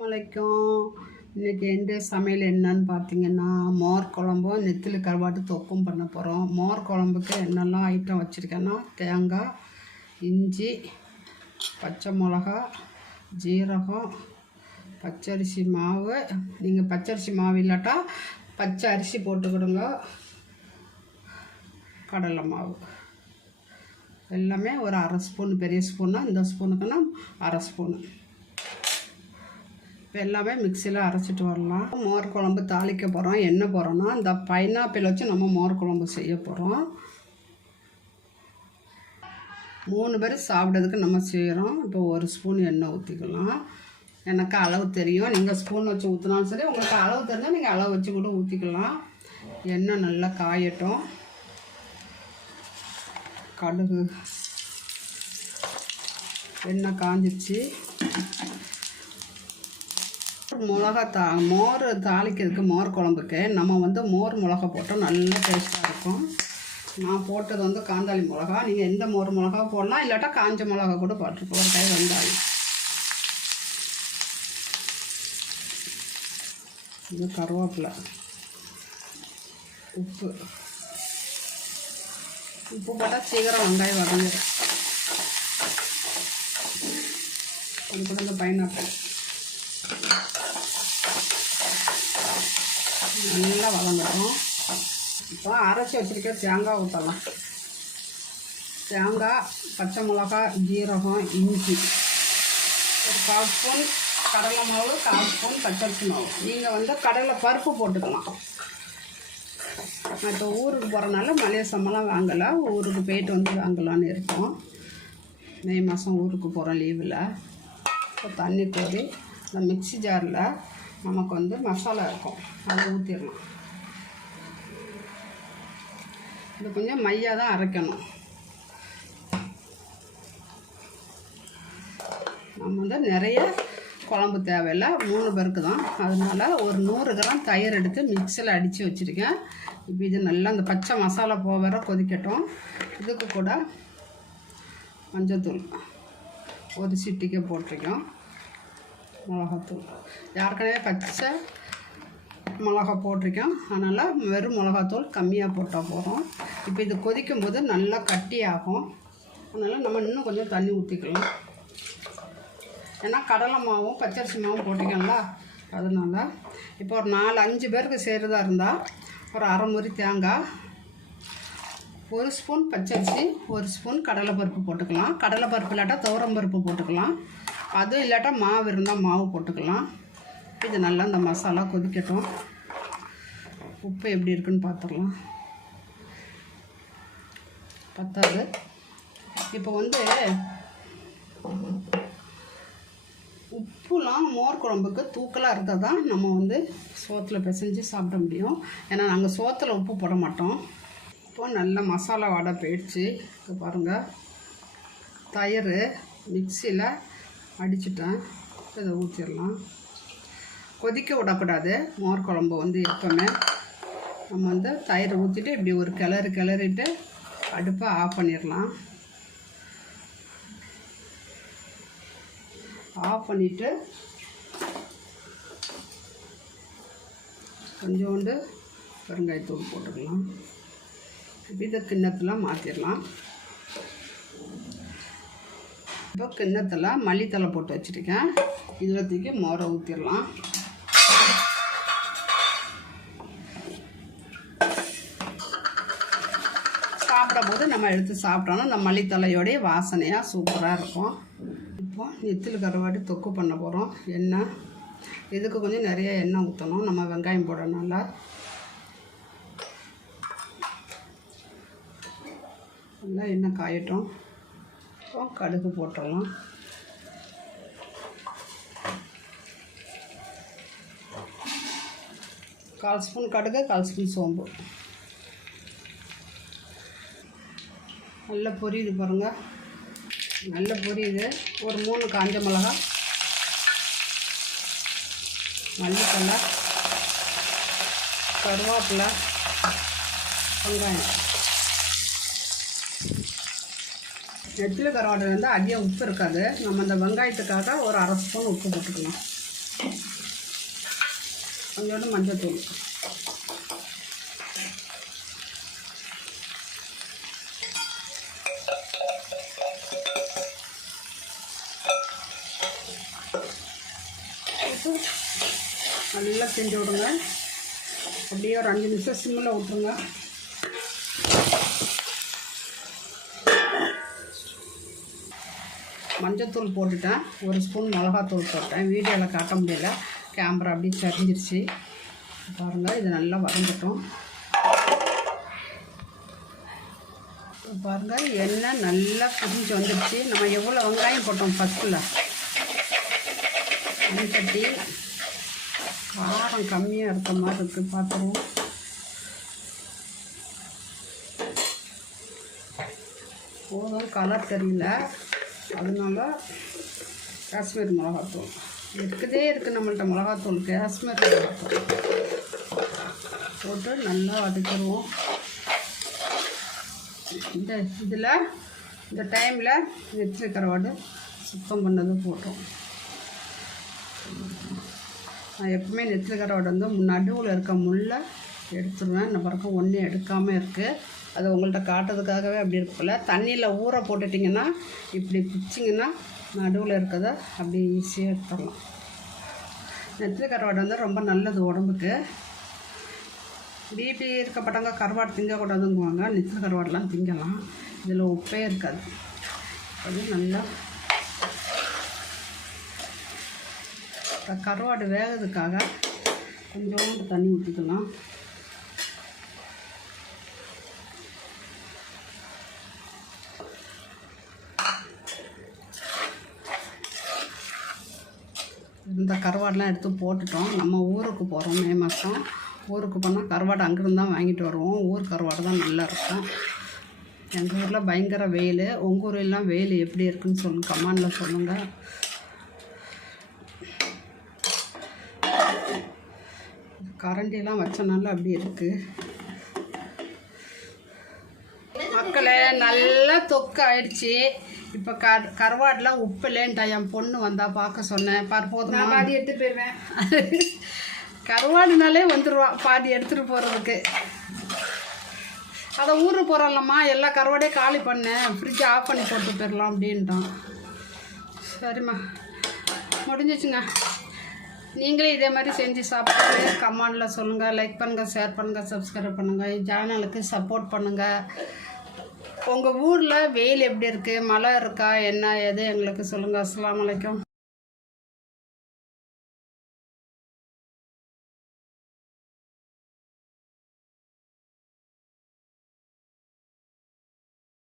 வணக்கம் இன்றைக்கி எந்த சமையல் என்னன்னு பார்த்தீங்கன்னா மோர் குழம்பும் நெத்திலி கருவாட்டு தொக்கும் பண்ண போகிறோம் மோர் குழம்புக்கு என்னெல்லாம் ஐட்டம் வச்சுருக்கேன்னா தேங்காய் இஞ்சி பச்சை மிளகா ஜீரகம் பச்சரிசி மாவு. நீங்கள் பச்சரிசி மாவு இல்லாட்டா பச்சை அரிசி போட்டுக்கிடுங்க. கடலை மாவு. எல்லாமே ஒரு அரை ஸ்பூன் பெரிய ஸ்பூன்னா இந்த ஸ்பூனுக்குன்னா அரை ஸ்பூனு இப்போ எல்லாமே மிக்சியில் அரைச்சிட்டு வரலாம். மோர் குழம்பு தாளிக்க போகிறோம் என்ன போகிறோன்னா இந்த பைனாப்பிள் வச்சு நம்ம மோர் குழம்பு செய்ய போகிறோம் மூணு பேர் சாப்பிட்றதுக்கு நம்ம செய்கிறோம் இப்போ ஒரு ஸ்பூன் எண்ணெய் ஊற்றிக்கலாம் எனக்கு அளவு தெரியும். நீங்கள் ஸ்பூன் வச்சு ஊற்றினாலும் சரி உங்களுக்கு அளவு தெரிஞ்சால் நீங்கள் அளவு வச்சு கூட ஊற்றிக்கலாம் எண்ணெய் நல்லா காயட்டும். கடுகு. எண்ணெய் காஞ்சிச்சு. மிளகா தா மோர் தாளிக்கிறதுக்கு மோர் குழம்புக்கு நம்ம வந்து மோர் மிளகா போட்டால் நல்லா டேஸ்ட்டாக இருக்கும். நான் போட்டது வந்து காந்தாளி மிளகா. நீங்கள் எந்த மோர் மிளகா போடலாம். இல்லாட்டா காஞ்ச மிளகா கூட போட்டுருப்போம் ஒரு கை வெங்காயம் இது கருவேப்பிலை. உப்பு. உப்பு போட்டால் சீக்கிரம் வெங்காயம் வதங்கிடும். அது கூட இந்த பைனாப்பிள். நல்லா வதங்கட்டும். இப்போ அரைச்சி வச்சுருக்க தேங்காய் ஊற்றலாம் தேங்காய் பச்சை மிளகா ஜீரகம் இஞ்சி. ஒரு கால் ஸ்பூன் கடலை மாவு கால் ஸ்பூன் பச்சரிசி மாவு. நீங்கள் வந்து கடலை பருப்பு போட்டுக்கலாம். நான் இப்போ ஊருக்கு போகிறனால மளிகை சம்பளம் வாங்கலை. ஊருக்கு போயிட்டு வந்து வாங்கலான்னு இருக்கோம். மே மாதம் ஊருக்கு போகிறோம் லீவில் இப்போ தண்ணி கோரி இந்த மிக்ஸி ஜாரில் நமக்கு வந்து மசாலா இருக்கும். அதை ஊற்றிடலாம் இது கொஞ்சம் மையாக தான் அரைக்கணும். நம்ம வந்து நிறைய குழம்பு தேவையில்லை. மூணு பேருக்கு தான். அதனால் ஒரு நூறு கிராம் தயிர் எடுத்து மிக்சியில் அடித்து வச்சுருக்கேன். இப்போ இது நல்லா அந்த பச்சை மசாலா போகிற கொதிக்கட்டும். இதுக்கு கூட மஞ்சத்தூள் ஒரு சிட்டிக்கை போட்டிருக்கோம். மிளகாத்தூள். ஏற்கனவே பச்சை மிளகா போட்டிருக்கோம் அதனால் வெறும் மிளகாத்தூள் கம்மியாக போட்டால் போதும். இப்போ இது கொதிக்கும் போது நல்லா கட்டியாகும். அதனால் நம்ம இன்னும் கொஞ்சம் தண்ணி ஊற்றிக்கலாம் ஏன்னா கடலை மாவும் பச்சரிசி மாவும் போட்டிக்கோங்களா அதனால். இப்போ ஒரு நாலு அஞ்சு பேருக்கு செய்கிறதா இருந்தால் ஒரு அரை முறி தேங்காய் ஒரு ஸ்பூன் பச்சரிசி ஒரு ஸ்பூன் கடலைப்பருப்பு போட்டுக்கலாம். கடலைப்பருப்பு இல்லாட்டா துவரம் பருப்பு போட்டுக்கலாம். அதுவும் இல்லாட்டா மாவு இருந்தால் மாவு போட்டுக்கலாம். இது நல்லா இந்த மசாலா கொதிக்கட்டும். உப்பு எப்படி இருக்குன்னு பார்த்துடலாம் பத்தாது. இப்போ வந்து உப்புலாம் மோர் குழம்புக்கு தூக்கலாக இருந்தால் தான் நம்ம வந்து சோத்தில் பிசைஞ்சு சாப்பிட முடியும். ஏன்னா நாங்கள் சோத்தில் உப்பு போட மாட்டோம். இப்போ நல்ல மசாலா வடை போயிடுச்சு. இப்போ பாருங்கள் தயிர் மிக்சியில் அடிச்சிட்டேன். இதை ஊற்றிடலாம் கொதிக்க விடக்கூடாது. மோர் குழம்பு வந்து எப்போவுமே நம்ம வந்து தயிர் ஊற்றிட்டு இப்படி ஒரு கிளறு கிளறிட்டு அடுப்பை ஆஃப் பண்ணிடலாம். ஆஃப் பண்ணிவிட்டு கொஞ்சோண்டு பெருங்காயத்தூள் போட்டுக்கலாம். இதை கிண்ணத்தில் மாற்றிடலாம் இப்போ கிண்ணத்தில் மல்லித்தலை போட்டு வச்சுருக்கேன். இதில் தூக்கி மோரை ஊற்றிடலாம் சாப்பிடும்போது நம்ம எடுத்து சாப்பிட்டோன்னா இந்த மல்லித்தலையோடைய வாசனையாக சூப்பராக இருக்கும். இப்போ நெத்தில் கருவாடி தொக்கு பண்ண போகிறோம் எண்ணெய். இதுக்கு கொஞ்சம் நிறைய எண்ணெய் ஊற்றணும் நம்ம வெங்காயம் போடணும்ல நல்லா எண்ணெய் காயட்டும். இப்போ கடுகு போட்டுடலாம். கால் ஸ்பூன் கடுகு கால் ஸ்பூன் சோம்பு. நல்லா பொரியுது பாருங்கள் நல்லா பொரியுது. ஒரு மூணு காஞ்ச மிளகா. மல்லித்தலை கருவேப்பிலை. வெங்காயம். நெத்திலி கருவாடு வந்து அதிகம் உப்பு இருக்காது. நம்ம அந்த வெங்காயத்துக்காக ஒரு அரை ஸ்பூன் உப்பு போட்டுக்கலாம். கொஞ்சோண்டு மஞ்சத்தூள். தூள் நல்லா செஞ்சு விடுங்க. அப்படியே ஒரு அஞ்சு நிமிஷம் சிம்மில் விட்ருங்க மஞ்சத்தூள் போட்டுட்டேன். ஒரு ஸ்பூன் மிளகாத்தூள் போட்டேன். வீடியோவில் காட்ட முடியல. கேமரா அப்படியே சரிஞ்சிருச்சு. பாருங்கள் இது நல்லா வதங்கட்டும். பாருங்கள் எண்ணெய் நல்லா பிரிஞ்சு வந்துடுச்சு நம்ம எவ்வளோ வெங்காயம் போட்டோம் ஃபஸ்ட்டில் கட்டி காரம் கம்மியாக இருக்க மாதிரி இருக்குது பார்த்துருவோம் போதும் கலர் தெரியல. அதனால காஷ்மீர் மிளகாத்தூள். இருக்குதே இருக்குது நம்மள்ட்ட மிளகாத்தூள் காஷ்மீர் மிளகாத்தூள். போட்டு நல்லா வதக்கிடுவோம். இந்த இதில் இந்த டைமில் நெத்திலி கருவாடு சுத்தம் பண்ணது போட்டோம். நான் எப்பவுமே நெத்திலி கருவாடு வந்து நடுவில் இருக்க முல்லை எடுத்துருவேன் இந்த பறக்கம் ஒன்றும் எடுக்காமல் இருக்குது அது உங்கள்கிட்ட காட்டுறதுக்காகவே அப்படி இருக்குல்ல தண்ணியில் ஊற போட்டுட்டிங்கன்னா இப்படி பிச்சிங்கன்னா நடுவில் இருக்கிறத அப்படி ஈஸியாக எடுத்துடலாம். நெத்திலி கருவாடு வந்து ரொம்ப நல்லது உடம்புக்கு. பிபி இருக்கப்பட்டவங்க கருவாடு திங்கக்கூடாதுங்குவாங்க. நெத்திலி கருவாடெலாம் திங்கலாம். இதில் உப்பே இருக்காது. அது நல்லா கருவாடு வேகிறதுக்காக கொஞ்சோண்டு தண்ணி ஊற்றிக்கலாம் இந்த கருவாடெலாம் எடுத்து போட்டுட்டோம். நம்ம ஊருக்கு போகிறோம் மே மாதம். ஊருக்கு போனால் கருவாடு அங்கேருந்து தான் வாங்கிட்டு வருவோம். ஊர் கருவாடு தான் நல்லா இருக்கும். எங்கள் ஊரில் பயங்கர வெயில். உங்கள் ஊரெல்லாம் வெயில் எப்படி இருக்குன்னு சொல்லுங்கள் கமாண்டில் சொல்லுங்கள் கரண்டிலாம் வச்சனால அப்படி இருக்குது மக்களே நல்லா தொக்கு ஆயிடுச்சு இப்போ க உப்பு இல்லைன்ட்டா என் பொண்ணு வந்தா பார்க்க சொன்னேன். பார் போதுமா? பாதி எடுத்து போயிடுவேன் கருவாடுனாலே வந்துடுவா பாதி எடுத்துகிட்டு போகிறதுக்கு அதை ஊருக்கு போகிறோம்லம்மா எல்லா கருவாடையும் காலி பண்ணேன் ஃப்ரிட்ஜ் ஆஃப் பண்ணி போட்டு போயிடலாம் அப்படின்ட்டான். சரிம்மா. முடிஞ்சிச்சுங்க. நீங்களே இதே மாதிரி செஞ்சு சாப்பிட்டு கமெண்டில் சொல்லுங்கள் லைக் பண்ணுங்கள் ஷேர் பண்ணுங்கள் சப்ஸ்கிரைப் பண்ணுங்கள் சேனலுக்கு சப்போர்ட் பண்ணுங்கள் உங்கள் ஊரில் வெயில் எப்படி இருக்குது மழை இருக்கா? என்ன ஏது? எங்களுக்கு சொல்லுங்கள் அஸ்லாம் வலைக்கம்